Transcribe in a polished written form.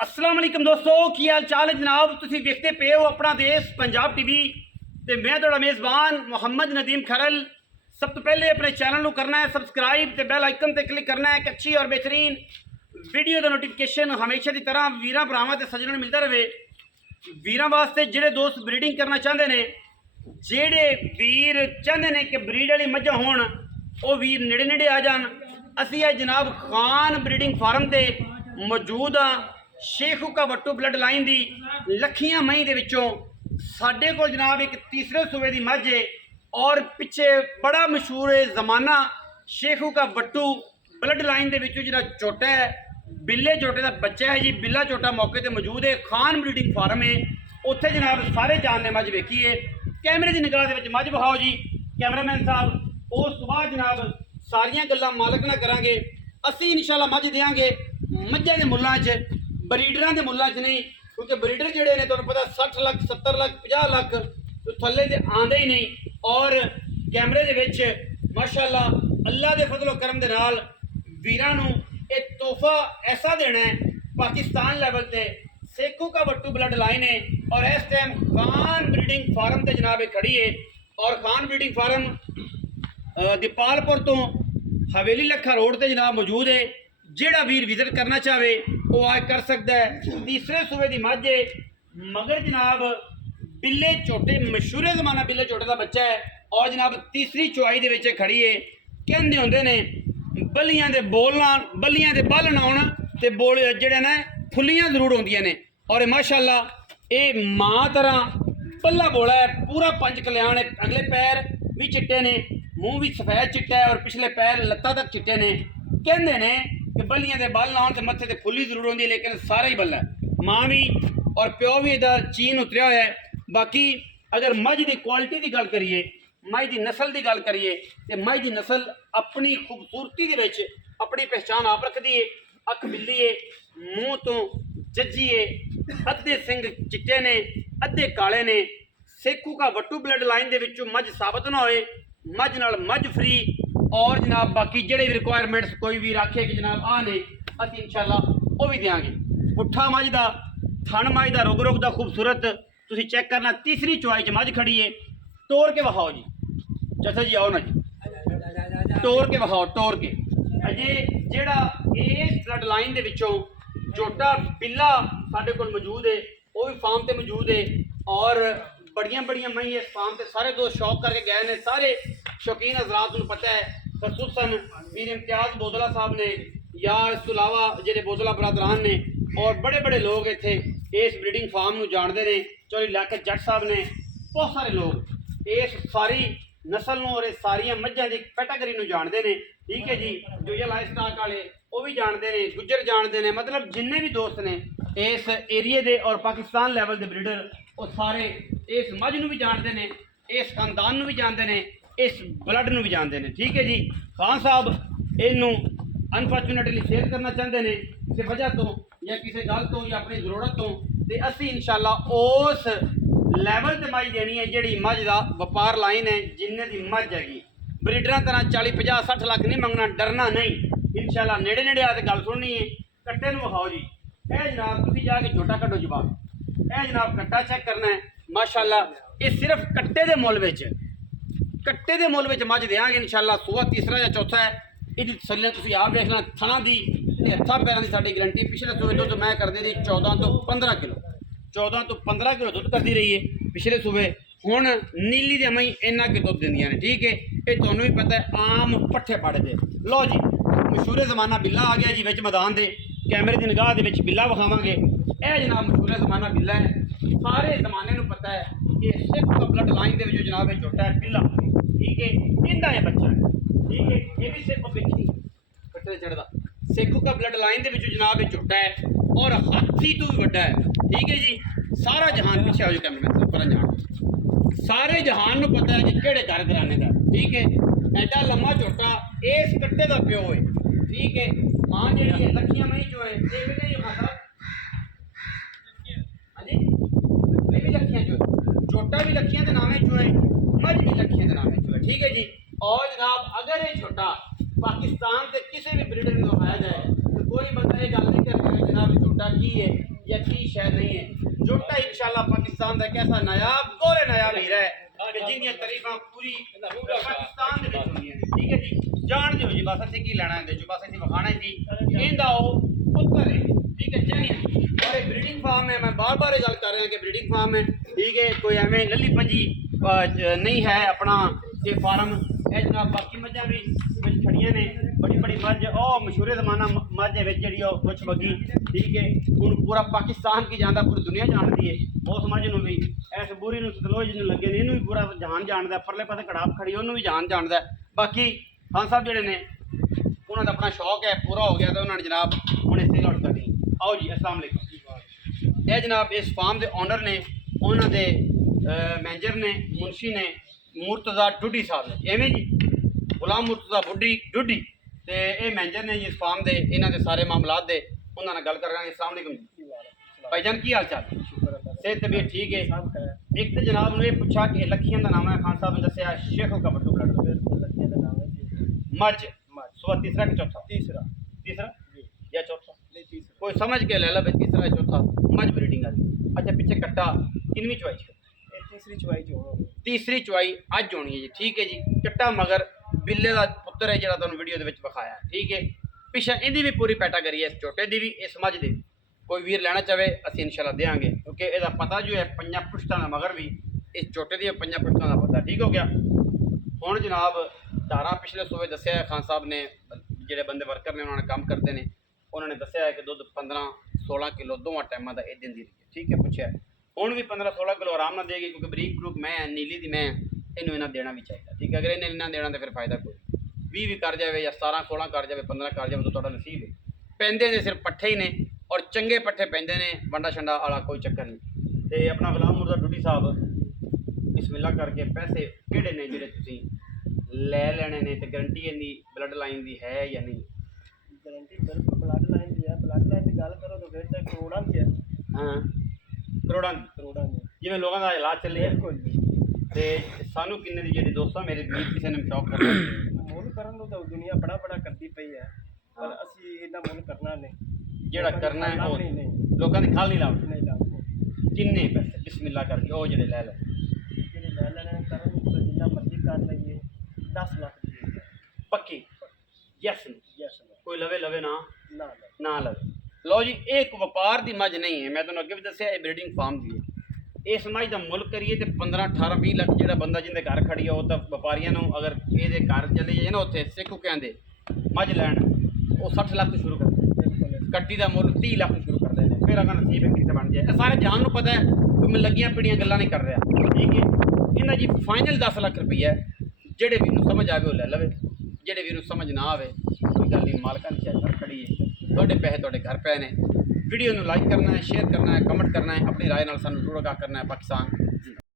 अस्सलाम वालेकुम दोस्तों, की हाल चाल है जनाब। तुसीं देखते पे हो अपना देश पंजाब टीवी ते मैं तुहाडा मेज़बान मोहम्मद नदीम खरल। सब तो पहले अपने चैनल को करना है सबसक्राइब ते बैल आइकन ते क्लिक करना है कि अच्छी और बेहतरीन वीडियो का नोटिफिकेशन हमेशा की तरह वीरां भरावां ते सज्जणां नूं मिलता रहे। वीरां वास्ते जिहड़े दोस्त ब्रीडिंग करना चाहते हैं, जिहड़े वीर चाहते हैं कि ब्रीड वाली मझां होण, वो वीर नेड़े नेड़े आ जान। असीं है जनाब खान ब्रीडिंग फार्म ते मौजूद हाँ। शेखू का वट्टू ब्लड लाइन दी लखियां मई दे विचों साडे कोल जनाब एक तीसरे सूबे की मझ है और पिछे बड़ा मशहूर है जमाना शेखू का वट्टू ब्लड लाइन दे विचों जिहड़ा झोटा है, बिल्ले झोटे का बच्चा है जी। बिल्ला झोटा मौके पर मौजूद है। खान ब्रीडिंग फार्म है, उत्थे जनाब सारे जानने मझ वेखी है। कैमरे की निगाह दे विच मझ विखाओ जी कैमरामैन साहब। उस तो बाद जनाब सारियां गल्लां मालक नाल करांगे। असीं इंशाअल्लाह मझ देंगे मझां दे मुल्लां च, ब्रीडर के मुल्लां च नहीं, क्योंकि ब्रीडर जोड़े ने तुहानूं पता 60 लाख 70 लाख 50 लाख तो थल्ले तो आंदे ही नहीं। और कैमरे दे विच माशाअल्लाह अल्लाह के फजलो करम दे नाल वीरां नूं एक तोहफा ऐसा देना है पाकिस्तान लैवल ते। सेखू का वट्टू ब्लड लाइन है और इस टाइम खान ब्रीडिंग फार्म ते जनाब खड़ी है। और खान ब्रीडिंग फार्म दीपालपुर तो हवेली लखा रोड ते जनाब मौजूद है। जिहड़ा वीर विजिट करना चाहे वो आज कर सकता है। तीसरे सूबे की मझ है, मगर जनाब बिल्ले झोटे मशहूर जमाना बिल्ले झोटे का बच्चा है और जनाब तीसरी चुआई दे खड़ी है। कहते होंगे ने बल्लियां दे बोलना बल्लियां दे बल ना आउण ते बोल जिहड़े ने फुल्लियां जरूर होंदियां ने। और माशाअल्लाह ये मां तरह बल्ला बोला है, पूरा पंच कल्याण है। अगले पैर भी चिट्टे ने, मूँह भी सफेद चिट्टा है और पिछले पैर लत्तां तक चिट्टे ने। कहते ने कि बल्लियां दे बल ना आउण ते मत्थे ते फुल्ली जरूर होंदी है, लेकिन सारा ही बल्ला है। मां भी और प्यो भी इहदा चीन उतरिया होया है। बाकी अगर मझ की क्वालिटी की गल करिए, मझ की नस्ल की गल करिए तो मझ की नस्ल अपनी खूबसूरती दे विच अपनी पहचान आप रखती है। अख बिल्ली है, मूँह तो जज्जी है, अद्धे सिंग चिट्टे ने अद्धे काले ने। सेखू का वट्टू ब्लड लाइन दे विचों मझ साबित ना होए, मझ नाल मझ फ्री। और जनाब बाकी जिहड़े भी रिक्वायरमेंट्स कोई भी आखे कि जनाब आ ने असीं इंशाअल्लाह वो भी देंगे। पुट्ठा मझ का थन मझ का रुग रुग का खूबसूरत तुसीं चेक करना। तीसरी चुआई च मझ खड़ी है। टोर के विखाओ जी चाचा जी, आओ ना जी, टोर के विखाओ टोर के। अजे जिहड़ा इस ब्लड लाइन दे विचों झोटा बिल्ला साडे कोल मौजूद है, वो भी फार्म ते मौजूद है। और बड़ियां बड़ियां मई इस फार्म ते सारे दोस्त शौक करके गए हैं। सारे शौकीन हजरात नूं पता है, खसूसन वीर इम्तियाज़ बोदला साहब ने या इस तो इलावा जिहड़े बोदला बरादरान ने और बड़े बड़े लोग इत्थे इस ब्रीडिंग फार्म नूं जानते हैं। चौधरी लियाकत जट साहब ने, बहुत सारे लोग इस सारी नस्ल नूं और इस सारियां मझां की कैटागरी नूं जानते हैं। ठीक है जी, जो ये लाइफ स्टाक वाले वो भी जानते हैं, गुज्जर जानते हैं, मतलब जिन्ने भी दोस्त ने इस एरिए दे और पाकिस्तान लैवल के ब्रीडर वो सारे इस मझ नूं भी जानते हैं, इस खानदान नूं भी जानते हैं, इस ब्लड नूं भी जानते हैं। ठीक है जी, खान साहब इनू अनफॉर्चुनेटली शेयर करना चाहते हैं किसी वजह तो या किसी गल तो या अपनी जरूरत तो असी इंशाअल्लाह उस लैवल से मझ देनी है जिहड़ी मझ का व्यापार लाइन है, जिन्ने की मझ हैगी। ब्रीडर तरह 40 50 60 लाख नहीं मंगना, डरना नहीं। इंशाअल्लाह नेड़े नेड़े आके गल सुननी है। कट्टे नूं विखाओ जी, ए जनाब तुसीं जाके झोटा कड्डो जवाब। ए जनाब कट्टा चेक करना है माशाअल्लाह। ये सिर्फ कट्टे के मुल विच कट्टे के मुल विच मझ देंगे इंशाअल्लाह। सूआ तीसरा या चौथा है। इसकी तसल्ली तुसीं आप देखना, थना की ते हत्थां पैरां की साडी गारंटी। पिछले सूबे दुध मैं करती रही 14 तो 15 किलो, 14 तो 15 किलो दुध करती रही है पिछले सूबे। हुण नीली दे मई इन्ना कि दुध दिंदियां ने। ठीक है, ये तुहानूं भी पता है, आम पट्ठे पाड़े दे। लो जी मशहूर जमाना बिल्ला आ गया जी विच मैदान दे। कैमरे की निगाह दे विच बिल्ला विखावांगे। यह जनाब मशहूर जमाना बिल्ला है, सारे जमाने नूं पता है कि सिख का ब्लड लाइन दे विच जनाब झोटा है बिल्ला। ठीक है, इनका यह बच्चा है। ठीक है, ये भी सिर्फ बिल्ली कट्टे चढ़ता सेखू का ब्लड लाइन दे विच जनाब झोटा है और हाथी तो भी वड्डा है। ठीक है जी, सारा जहान पीछे आ जाओ कैमरामैन साहब पर जान, सारे जहान नूं पता है कि किहड़े घर घराने का। ठीक है, एडा लम्मा झोटा इस कट्टे का प्यो है। ठीक है, मां जी लखियां मई चो है, देखते ही माता हाँ जी, ये भी लखियां चो है, झोटा भी लखियां के नामे चो है, मझ भी लखियां के नामे चो है। ठीक है जी, और जनाब अगर ये झोटा पाकिस्तान से किसी भी ब्रीडर में दिखाया जाए तो कोई बंदा ये गल नहीं करेगा जनाब झोटा की है या की शायद नहीं है। जोटा इंशाल्लाह पाकिस्तान का कैसा नायाब गोरे नायाब हीरा है कि जिन्दियां तारीफां पूरी पाकिस्तान दे विच होंदियां ने। ठीक है जी, जान दियो जी, बस असीं की लेना है जो बस असीं वखाना सी इंदा ओ पुत्तर है। ठीक है जी, और एक ब्रीडिंग फार्म है, मैं बार बार ये गल कर रहा कि ब्रीडिंग फार्म है। ठीक है, कोई एवं लली पंजी नहीं है अपना ये फार्म है जनाब। बाकी मझां भी खड़ियां ने, बड़ी बड़ी मझ और मशहूर जमाना मझ है जी कुछ बगी। ठीक है, हुण पूरा पाकिस्तान की जाता, पूरी दुनिया जानती है उस मझ नूं भी। इस बूरी नूं सतलोज नूं लगे ने इनू भी पूरा जहान जानता, परले पासे कड़ाप खड़ी उन्होंने भी जहान जानता। बाकी खान साहब जिहड़े ने उन्होंने अपना शौक है पूरा हो गया तो उन्होंने जनाब हूँ इसे लौट करनी। आओ जी, अस्सलाम वालेकुम। यह जनाब इस फार्म के ओनर ने, उन्होंने मैनेजर ने, मुंशी ने मुर्तज़ा डुडी साहब ने, एवं जी गुलाम मुर्तज़ा बुड्डी डुडी तो ये मैनेजर ने जी इस फार्म के, इन्होंने सारे मामलात दे उन्होंने गल कर रहे हैं। अस्सलाम वालेकुम भाईजान, की हाल चाल? सेहत तबीयत ठीक है? एक तो जनाब ने पूछा कि लखियां का नाम है, खान साहब ने दसिया शेख का बड्डू ब्लड मझ सुबह तीसरा कि चौथा? तीसरा या चौथा कोई समझ के ले ला भाई, तीसरा या चौथा मझ ब्रीडिंग वाली। अच्छा, पीछे कट्टा किनवी चुवाई? तीसरी चुवाई अज होनी है जी। ठीक है जी, कट्टा मगर बिल्ले का पुत्र है जो तुम वीडियो विखाया। ठीक है, पिछा इहदी भी पूरी पैटागरी है, इस छोटे की भी इस मझ की। कोई वीर लेना चाहे असीं इंशाल्लाह देंगे, क्योंकि इसका पता जो है 5 पुश्तां का मगर भी इस छोटे की 5 पुश्तां का पता। ठीक हो गया। हुण जनाब धारा पिछले सूबे दसिया है खान साहब ने, जोड़े बंदे वर्कर ने उन्होंने काम करते हैं, उन्होंने दसिया है कि दुध 15-16 किलो दोवां टाइमां दा दिन दी। ठीक है, पूछा हुण भी 15-16 किलो आराम ना देगी, क्योंकि बरीक बरूक मैं नीली दी मैं इन्हूं इन्ना देना भी चाहिए। ठीक है, अगर इन्हें इन्ना देना तो फिर फायदा कोई 20 भी कर जाए या 17-16 कर जाए 15 कर जाए तो थोड़ा नसीब है। पैंदे ने सिर्फ पट्ठे ही ने और चंगे पट्ठे पैंदे ने, वंडा छंडा वाला कोई चक्कर नहीं। तो अपना गुलाम मुर्तज़ा डुडी साहब बिस्मिल्लाह करके पैसे किहड़े ने जिहड़े तुसीं ले लेने ने, तो गारंटी इनकी ब्लड लाइन की है या नहीं? गारंटी बिल्कुल ब्लड लाइन की है। ब्लड लाइन की गल करो तो फिर तो करोड़ां की है। हाँ, करोड़ां की जिवें लोगों का इलाज चले। बिल्कुल तो सानू किन्ने दी जिहड़ी दोस्तों मेरे वीर किसी ने शौक करना मुल करन तो दुनिया बड़ा करती पई है, पर असी इन्ना मुल करना नहीं। जिहड़ा करना है वो नहीं लोगों की खाल नहीं लाउणी। नहीं लाऊंगे। किन्ने पैसे बिस्मिल्लाह करके वो जिहड़े ले जेह्ड़े ले लेने करन तो जिन्ना मर्जी कर लईए। 10 लाख दी पक्की यस यस कोई लवे लवे ना ना ना लवे। लो जी, एक व्यापार की मझ नहीं है, मैं तुहानूं अगे भी दस्सिया ब्रीडिंग फार्म की है। इस मझ का मुल करिए तो 15-18-20 लाख जो बंदा जिंदे घर खड़ी है वो तो व्यापारियों को अगर ये घर चले जाइए ना उत्थे सिख कहते मझ लैन वो 60 लाख तो शुरू करते, कट्टी का मुल 30 लाख तो शुरू करते हैं। फिर अगर नसीब है कितने बन जाए, सारे जान को पता है कोई मैं लगियां पीड़ियां गल्लां नहीं कर रहा। ठीक है, इन्हें जी फाइनल 10 लाख रुपया जेडे भी समझ आवे वो ले लवे, जेडे भी समझ ना आवे कोई गल नहीं, मालकां दी घर खड़ी है, थोड़े पैसे थोड़े घर पे ने। वीडियो को लाइक करना है, शेयर करना है, कमेंट करना है, अपनी राय नाल सानूं जरूर आगाह करना है। पाकिस्तान